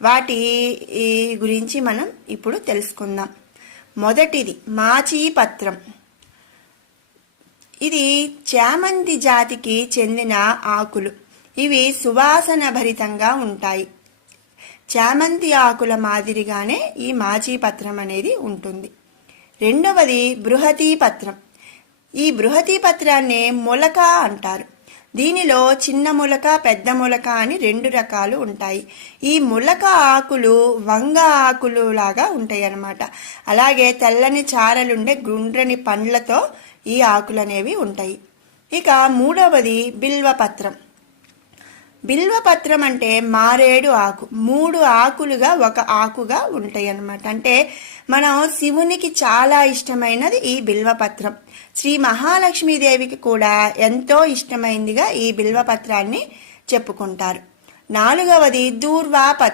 వాటి గురించి మనం ఇప్పుడు తెలుసుకుందాం. మొదటిది మాచీపత్రం. ఇది చామంతి జాతికి చెందిన ఆకులు. ఇవి సువాసన భరితంగా ఉంటాయి. చామంతి ఆకుల మాదిరిగానే ఈ మాచీపత్రం అనేది ఉంటుంది. రెండవది బృహతీపత్రం. ఈ బృహతీపత్రాన్ని మొలక అంటారు. దీనిలో చిన్న మొలక, పెద్ద మొలక అని 2 రకాలు ఉంటాయి. ఈ మొలక ఆకులు వంగ ఆకులు లాగా ఉంటాయి అన్నమాట. అలాగే తెల్లని చారలుండే గుండ్రని పండ్లతో ఈ ఆకులు అనేవి ఉంటాయి. ఇక మూడవది బిల్వపత్రం. బిల్వపత్రం అంటే మారేడు ఆకు. 3 ఆకులుగా ఒక ఆకుగా ఉంటాయి అన్నమాట. అంటే మనం శివునికి చాలా ఇష్టమైనది ఈ బిల్వపత్రం. శ్రీ మహాలక్ష్మీదేవికి కూడా ఎంతో ఇష్టమైందిగా ఈ బిల్వపత్రాన్ని చెప్పుకుంటారు. 4వది దూర్వాపత్రం.